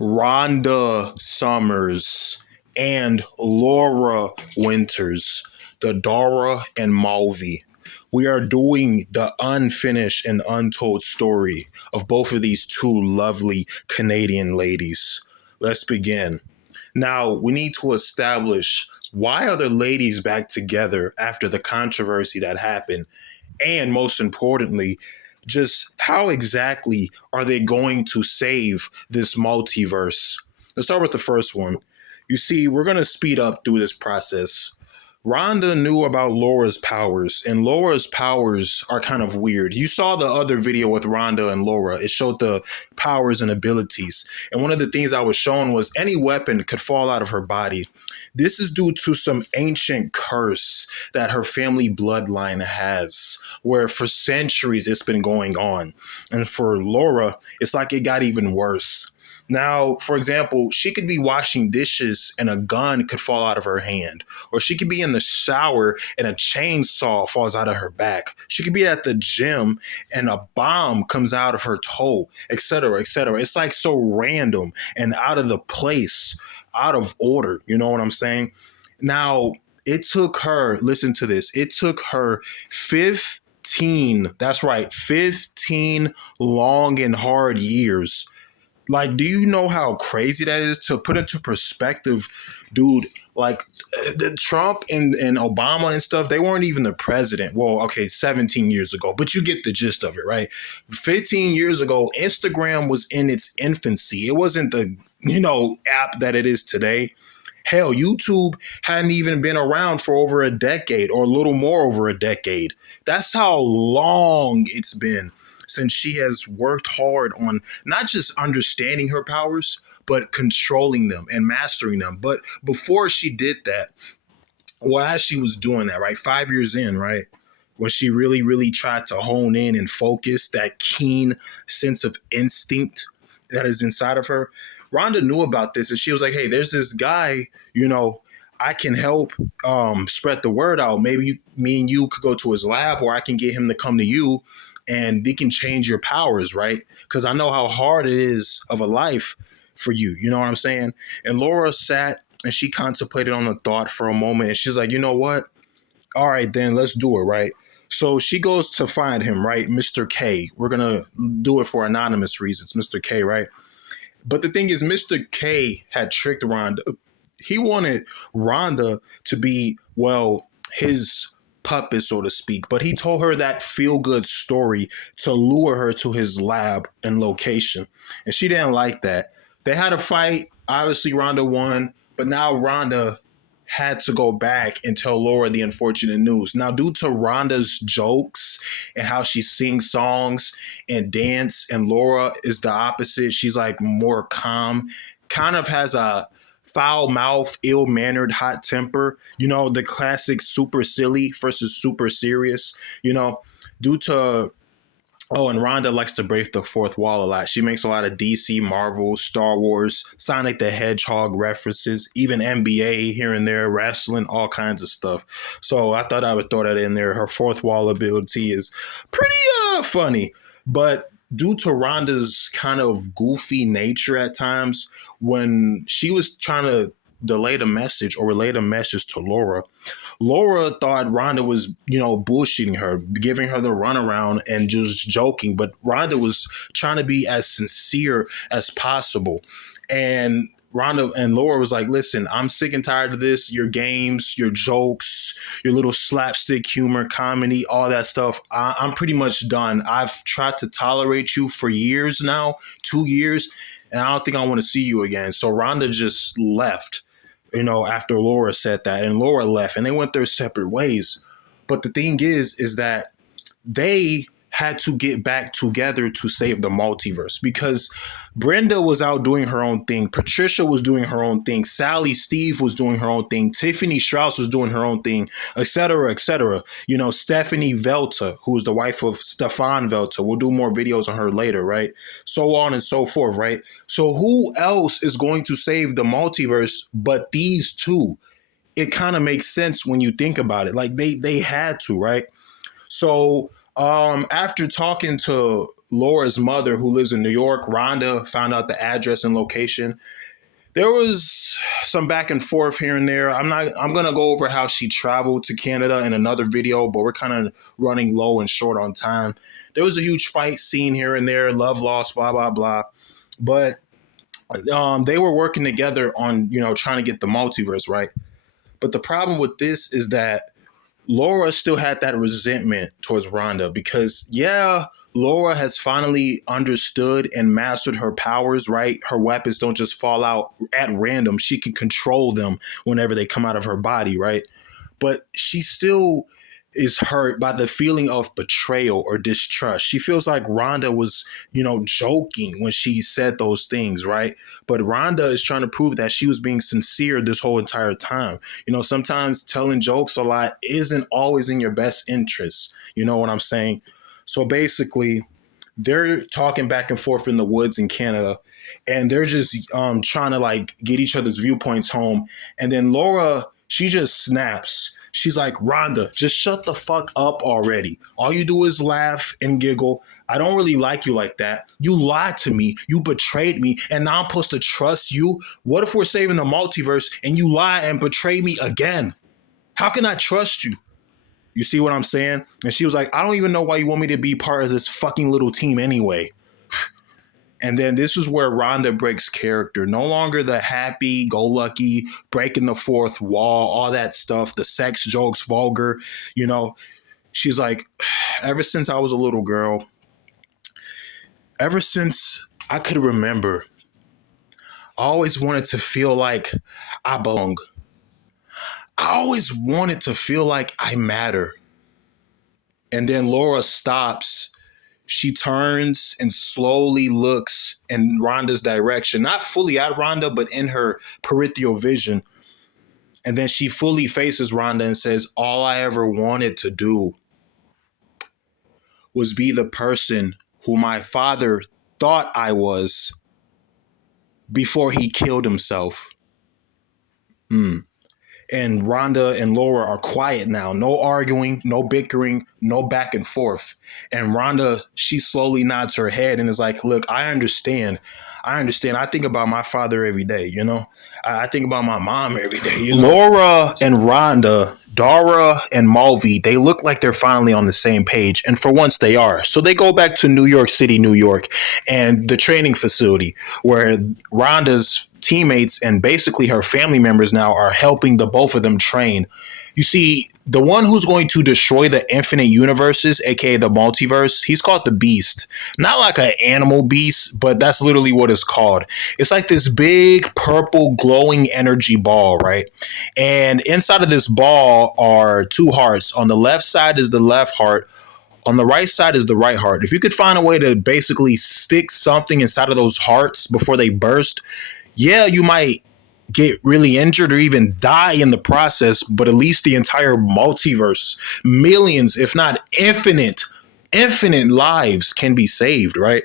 Rhonda Summers and Laura Winters, the Dara and Malvi. We are doing the unfinished and untold story of both of these two lovely Canadian ladies. Let's begin. Now, we need to establish why are the ladies back together after the controversy that happened? And most importantly, just how exactly are they going to save this multiverse? Let's start with the first one. You see, we're going to speed up through this process. Rhonda knew about Laura's powers, and Laura's powers are kind of weird. You saw the other video with Rhonda and Laura. It showed the powers and abilities. And one of the things I was shown was any weapon could fall out of her body. This is due to some ancient curse that her family bloodline has, where for centuries it's been going on. And for Laura, it's like it got even worse. Now, for example, she could be washing dishes and a gun could fall out of her hand. Or she could be in the shower and a chainsaw falls out of her back. She could be at the gym and a bomb comes out of her toe, etc., etc. It's like so random and out of the place, out of order. You know what I'm saying? Now, it took her, listen to this, it took her 15, that's right, 15 long and hard years. Like, do you know how crazy that is? To put into perspective, dude, like the Trump and Obama and stuff, they weren't even the president. Well, okay, 17 years ago, but you get the gist of it, right? 15 years ago, Instagram was in its infancy. It wasn't the, app that it is today. Hell, YouTube hadn't even been around for over a decade or a little more over a decade. That's how long it's been since she has worked hard on not just understanding her powers, but controlling them and mastering them. But before she did that, well, as she was doing that, right, 5 years in, right, when she really, really tried to hone in and focus that keen sense of instinct that is inside of her, Rhonda knew about this and she was like, hey, there's this guy, I can help spread the word out. Maybe me and you could go to his lab, or I can get him to come to you and he can change your powers, right? Because I know how hard it is of a life for you. You know what I'm saying? And Laura sat and she contemplated on the thought for a moment. And she's like, you know what? All right, then let's do it, right? So she goes to find him, right? Mr. K. We're going to do it for anonymous reasons, Mr. K, right? But the thing is, Mr. K had tricked Rhonda. He wanted Rhonda to be, well, his puppet, so to speak. But he told her that feel-good story to lure her to his lab and location. And she didn't like that. They had a fight. Obviously, Rhonda won. But now Rhonda had to go back and tell Laura the unfortunate news. Now, due to Rhonda's jokes and how she sings songs and dance, and Laura is the opposite. She's like more calm, kind of has a foul mouth, ill-mannered, hot temper. The classic super silly versus super serious, due to and Rhonda likes to break the fourth wall a lot. She makes a lot of DC, Marvel, Star Wars, Sonic the Hedgehog references, even NBA here and there, wrestling, all kinds of stuff. So I thought I would throw that in there. Her fourth wall ability is pretty funny, but due to Rhonda's kind of goofy nature at times, when she was trying to delay the message or relay the message to Laura, Laura thought Rhonda was, bullshitting her, giving her the runaround and just joking. But Rhonda was trying to be as sincere as possible. And Rhonda and Laura was like, listen, I'm sick and tired of this. Your games, your jokes, your little slapstick humor, comedy, all that stuff. I'm pretty much done. I've tried to tolerate you for years now, 2 years, and I don't think I want to see you again. So Rhonda just left, after Laura said that, and Laura left and they went their separate ways. But the thing is that they had to get back together to save the multiverse, because Brenda was out doing her own thing. Patricia was doing her own thing. Sally Steve was doing her own thing. Tiffany Strauss was doing her own thing, etc., etc. Stephanie Velta, who's the wife of Stefan Velta. We'll do more videos on her later, right? So on and so forth, right? So who else is going to save the multiverse but these two? It kind of makes sense when you think about it. Like they had to, right? So after talking to Laura's mother, who lives in New York, Rhonda, found out the address and location. There was some back and forth here and there. I'm gonna go over how she traveled to Canada in another video, but we're kind of running low and short on time. There was a huge fight scene here and there, love lost, blah blah blah. But they were working together on, trying to get the multiverse right. But the problem with this is that Laura still had that resentment towards Ronda because, yeah, Laura has finally understood and mastered her powers, right? Her weapons don't just fall out at random. She can control them whenever they come out of her body, right? But she still is hurt by the feeling of betrayal or distrust. She feels like Rhonda was, joking when she said those things, right? But Rhonda is trying to prove that she was being sincere this whole entire time. Sometimes telling jokes a lot isn't always in your best interest. You know what I'm saying? So basically, they're talking back and forth in the woods in Canada, and they're just trying to like get each other's viewpoints home. And then Laura, she just snaps. She's like, Rhonda, just shut the fuck up already. All you do is laugh and giggle. I don't really like you like that. You lied to me. You betrayed me. And now I'm supposed to trust you? What if we're saving the multiverse and you lie and betray me again? How can I trust you? You see what I'm saying? And she was like, I don't even know why you want me to be part of this fucking little team anyway. And then this is where Rhonda breaks character. No longer the happy-go-lucky, breaking the fourth wall, all that stuff, the sex jokes, vulgar, you know. She's like, ever since I was a little girl, ever since I could remember, I always wanted to feel like I belong. I always wanted to feel like I matter. And then Laura stops. She turns and slowly looks in Rhonda's direction, not fully at Rhonda, but in her peripheral vision. And then she fully faces Rhonda and says, all I ever wanted to do was be the person who my father thought I was before he killed himself. And Rhonda and Laura are quiet now. No arguing, no bickering, no back and forth. And Rhonda, she slowly nods her head and is like, look, I understand. I understand. I think about my father every day, you know? I think about my mom every day, you know? Laura and Rhonda, Dara and Mulvey, they look like they're finally on the same page. And for once they are. So they go back to New York City, New York, and the training facility where Rhonda's teammates and basically her family members now are helping the both of them train. You see, the one who's going to destroy the infinite universes, aka the multiverse, he's called the Beast. Not like an animal beast, but that's literally what it's called. It's like this big purple glowing energy ball, right? And inside of this ball are two hearts. On the left side is the left heart. On the right side is the right heart. If you could find a way to basically stick something inside of those hearts before they burst, yeah, you might get really injured or even die in the process, but at least the entire multiverse, millions, if not infinite lives can be saved, right?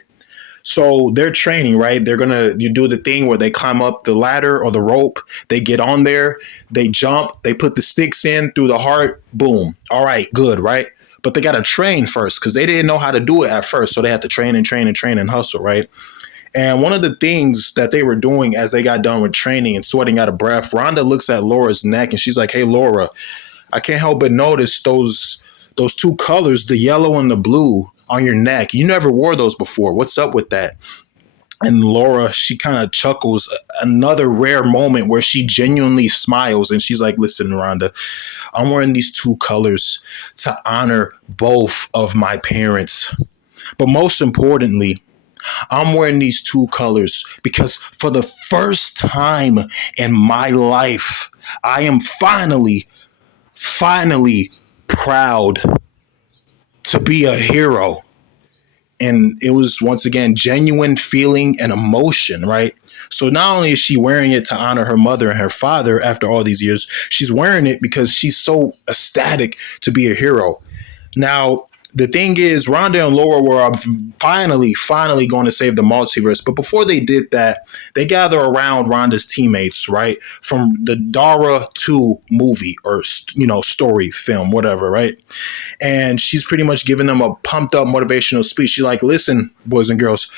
So they're training, right? You do the thing where they climb up the ladder or the rope, they get on there, they jump, they put the sticks in through the heart, boom. All right, good, right? But they got to train first because they didn't know how to do it at first. So they had to train and train and train and hustle, right? And one of the things that they were doing as they got done with training and sweating out of breath, Rhonda looks at Laura's neck and she's like, hey, Laura, I can't help but notice those two colors, the yellow and the blue on your neck. You never wore those before. What's up with that? And Laura, she kind of chuckles, another rare moment where she genuinely smiles. And she's like, listen, Rhonda, I'm wearing these two colors to honor both of my parents. But most importantly, I'm wearing these two colors because for the first time in my life, I am finally proud to be a hero. And it was once again genuine feeling and emotion, right? So not only is she wearing it to honor her mother and her father after all these years, she's wearing it because she's so ecstatic to be a hero. Now, The thing is, Ronda and Laura were finally going to save the multiverse. But before they did that, they gather around Ronda's teammates, right? From the Dara 2 movie or, story, film, whatever, right? And she's pretty much giving them a pumped up motivational speech. She's like, listen, boys and girls,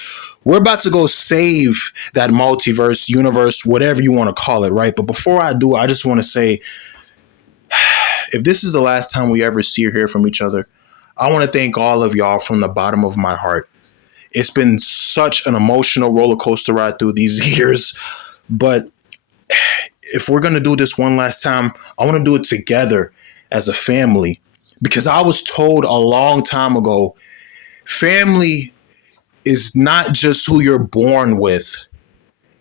we're about to go save that multiverse, universe, whatever you want to call it, right? But before I do, I just want to say, if this is the last time we ever see or hear from each other, I want to thank all of y'all from the bottom of my heart. It's been such an emotional roller coaster ride through these years. But if we're going to do this one last time, I want to do it together as a family. Because I was told a long time ago, family is not just who you're born with,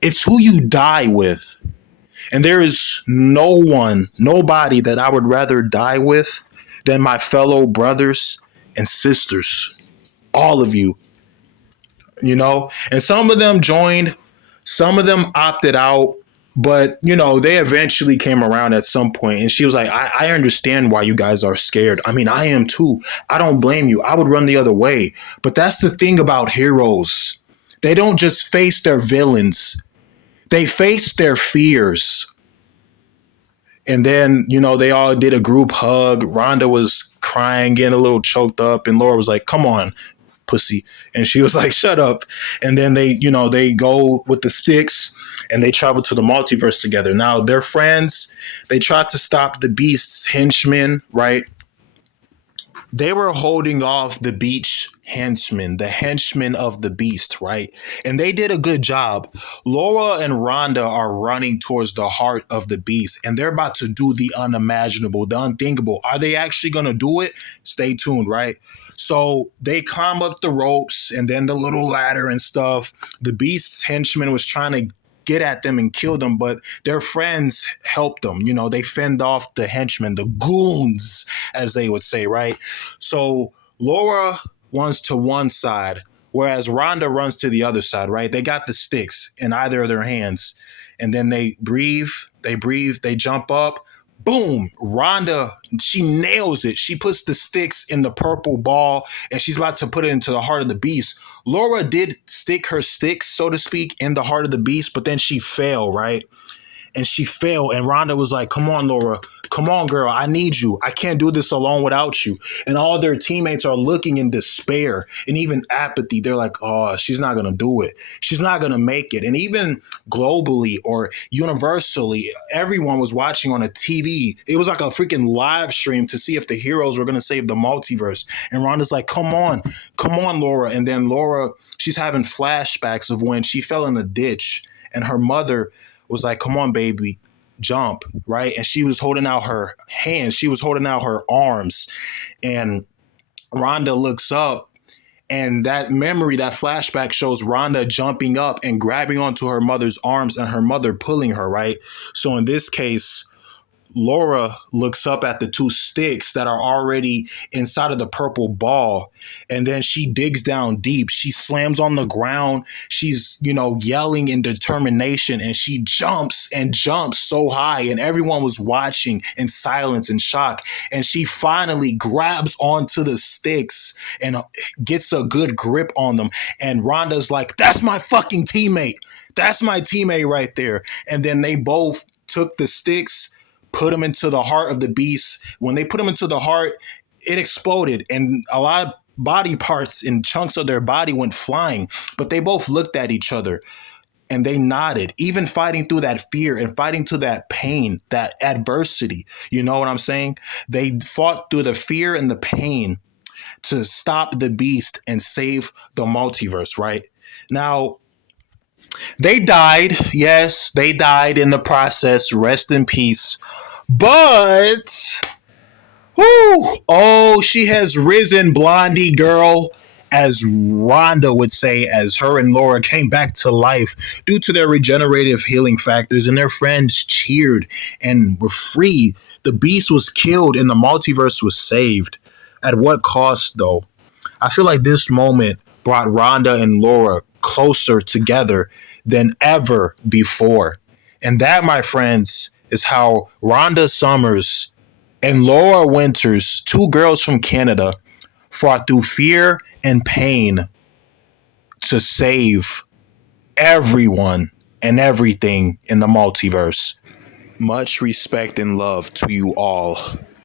it's who you die with. And there is nobody that I would rather die with than my fellow brothers and sisters. All of you, And some of them joined, some of them opted out, but, they eventually came around at some point. And she was like, I understand why you guys are scared. I mean, I am too. I don't blame you. I would run the other way. But that's the thing about heroes. They don't just face their villains. They face their fears. And then, they all did a group hug. Ronda was crying, getting a little choked up. And Laura was like, come on, pussy. And she was like, shut up. And then they go with the sticks and they travel to the multiverse together. Now, they're friends. They tried to stop the Beast's henchmen, right? They were holding off the beach henchmen, the henchmen of the Beast, right? And they did a good job. Laura and Ronda are running towards the heart of the Beast, and they're about to do the unimaginable, the unthinkable. Are they actually going to do it? Stay tuned, right? So they climb up the ropes and then the little ladder and stuff. The Beast's henchman was trying to get at them and kill them, but their friends helped them. They fend off the henchmen, the goons, as they would say, right? So Laura runs to one side, whereas Ronda runs to the other side, right? They got the sticks in either of their hands, and then they breathe, they jump up. Boom, Ronda, she nails it. She puts the sticks in the purple ball and she's about to put it into the heart of the Beast. Laura did stick her sticks, so to speak, in the heart of the Beast, but then she fell, right? And she fell. And Ronda was like, come on, Laura. Come on, girl. I need you. I can't do this alone without you. And all their teammates are looking in despair and even apathy. They're like, oh, she's not going to do it. She's not going to make it. And even globally or universally, everyone was watching on a TV. It was like a freaking live stream to see if the heroes were going to save the multiverse. And Ronda's like, come on, Laura. And then Laura, she's having flashbacks of when she fell in a ditch and her mother was like, come on, baby, jump, right? And she was holding out her hands. She was holding out her arms. And Ronda looks up and that memory, that flashback shows Ronda jumping up and grabbing onto her mother's arms and her mother pulling her, right? So in this case, Laura looks up at the two sticks that are already inside of the purple ball. And then she digs down deep. She slams on the ground. She's, yelling in determination. And she jumps and jumps so high. And everyone was watching in silence and shock. And she finally grabs onto the sticks and gets a good grip on them. And Ronda's like, that's my fucking teammate. That's my teammate right there. And then they both took the sticks, put them into the heart of the Beast. When they put them into the heart, it exploded and a lot of body parts and chunks of their body went flying. But they both looked at each other and they nodded, even fighting through that fear and fighting through that pain, that adversity. You know what I'm saying? They fought through the fear and the pain to stop the Beast and save the multiverse, right? Now, they died. Yes, they died in the process. Rest in peace. But, oh, she has risen, Blondie girl, as Ronda would say, as her and Laura came back to life due to their regenerative healing factors, and their friends cheered and were free. The Beast was killed and the multiverse was saved. At what cost, though? I feel like this moment brought Ronda and Laura closer together than ever before. And that, my friends, is how Ronda Summers and Laura Winters, two girls from Canada, fought through fear and pain to save everyone and everything in the multiverse. Much respect and love to you all.